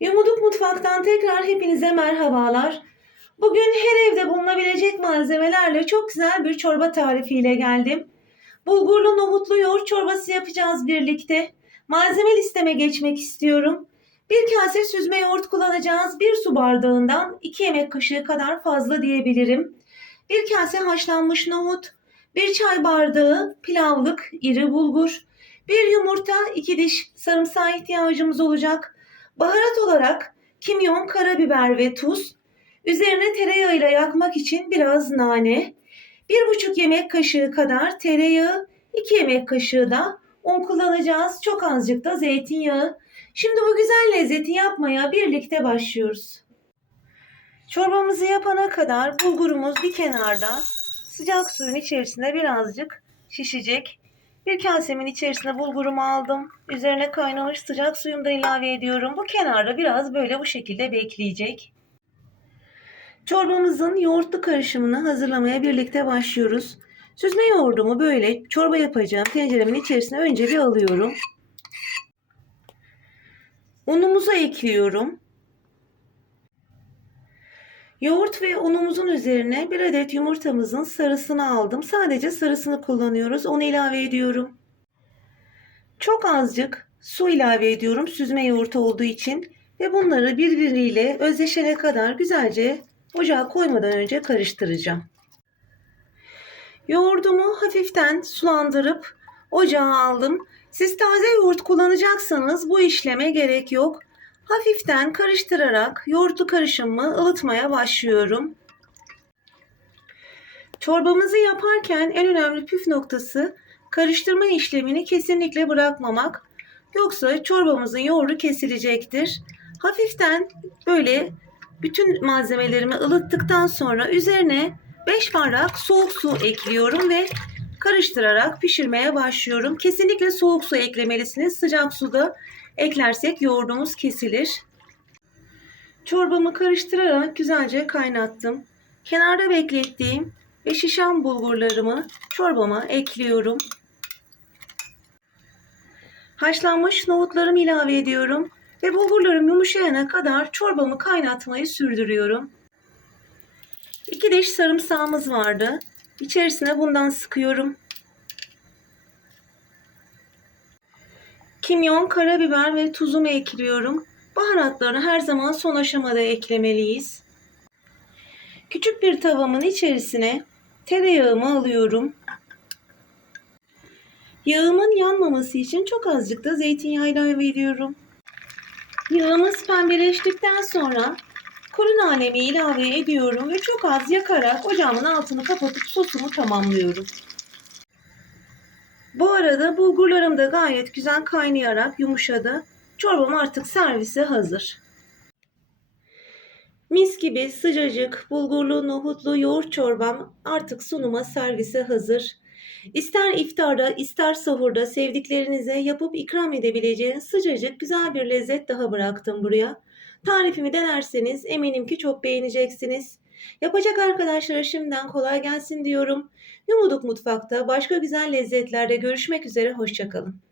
Yumuduk Mutfak'tan tekrar hepinize merhabalar. Bugün her evde bulunabilecek malzemelerle çok güzel bir çorba tarifiyle geldim. Bulgurlu nohutlu yoğurt çorbası yapacağız birlikte. Malzeme listeme geçmek istiyorum. Bir kase süzme yoğurt kullanacağız. Bir su bardağından 2 yemek kaşığı kadar fazla diyebilirim. Bir kase haşlanmış nohut, bir çay bardağı pilavlık iri bulgur, bir yumurta, iki diş sarımsağa ihtiyacımız olacak. Baharat olarak kimyon, karabiber ve tuz. Üzerine tereyağıyla yakmak için biraz nane. Bir buçuk yemek kaşığı kadar tereyağı, iki yemek kaşığı da un kullanacağız. Çok azıcık da zeytinyağı. Şimdi bu güzel lezzeti yapmaya birlikte başlıyoruz. Çorbamızı yapana kadar bulgurumuz bir kenarda sıcak suyun içerisinde birazcık şişecek. Bir kasemin içerisine bulgurumu aldım. Üzerine kaynamış sıcak suyumdan ilave ediyorum. Bu kenarda biraz böyle bu şekilde bekleyecek. Çorbamızın yoğurtlu karışımını hazırlamaya birlikte başlıyoruz. Süzme yoğurdumu böyle çorba yapacağım tenceremin içerisine önce bir alıyorum. Unumuzu ekliyorum. Yoğurt ve unumuzun üzerine bir adet yumurtamızın sarısını aldım. Sadece sarısını kullanıyoruz. Onu ilave ediyorum. Çok azıcık su ilave ediyorum süzme yoğurt olduğu için ve bunları birbiriyle özleşene kadar güzelce ocağa koymadan önce karıştıracağım. Yoğurdumu hafiften sulandırıp ocağa aldım. Siz taze yoğurt kullanacaksanız bu işleme gerek yok. Hafiften karıştırarak yoğurtlu karışımımı ılıtmaya başlıyorum. Çorbamızı yaparken en önemli püf noktası karıştırma işlemini kesinlikle bırakmamak. Yoksa çorbamızın yoğurdu kesilecektir. Hafiften böyle bütün malzemelerimi ılıttıktan sonra üzerine 5 bardak soğuk su ekliyorum ve karıştırarak pişirmeye başlıyorum. Kesinlikle soğuk su eklemelisiniz. Sıcak suda eklersek yoğurdumuz kesilir. Çorbamı karıştırarak güzelce kaynattım. Kenarda beklettiğim ve şişen bulgurlarımı çorbama ekliyorum. Haşlanmış nohutlarımı ilave ediyorum ve bulgurlarım yumuşayana kadar çorbamı kaynatmayı sürdürüyorum. 2 diş sarımsağımız vardı. İçerisine bundan sıkıyorum. Kimyon, karabiber ve tuzumu ekliyorum. Baharatlarını her zaman son aşamada eklemeliyiz. Küçük bir tavamın içerisine tereyağımı alıyorum. Yağımın yanmaması için çok azıcık da zeytinyağı ilave ediyorum. Yağımız pembeleştikten sonra kuru nanemi ilave ediyorum ve çok az yakarak ocağımın altını kapatıp sosumu tamamlıyorum. Bu arada bulgurlarım da gayet güzel kaynayarak yumuşadı. Çorbam artık servise hazır. Mis gibi sıcacık bulgurlu nohutlu yoğurt çorbam artık sunuma servise hazır. İster iftarda ister sahurda sevdiklerinize yapıp ikram edebileceğiniz sıcacık güzel bir lezzet daha bıraktım buraya. Tarifimi denerseniz eminim ki çok beğeneceksiniz. Yapacak arkadaşlara şimdiden kolay gelsin diyorum. Yumuduk Mutfak'ta başka güzel lezzetlerde görüşmek üzere. Hoşçakalın.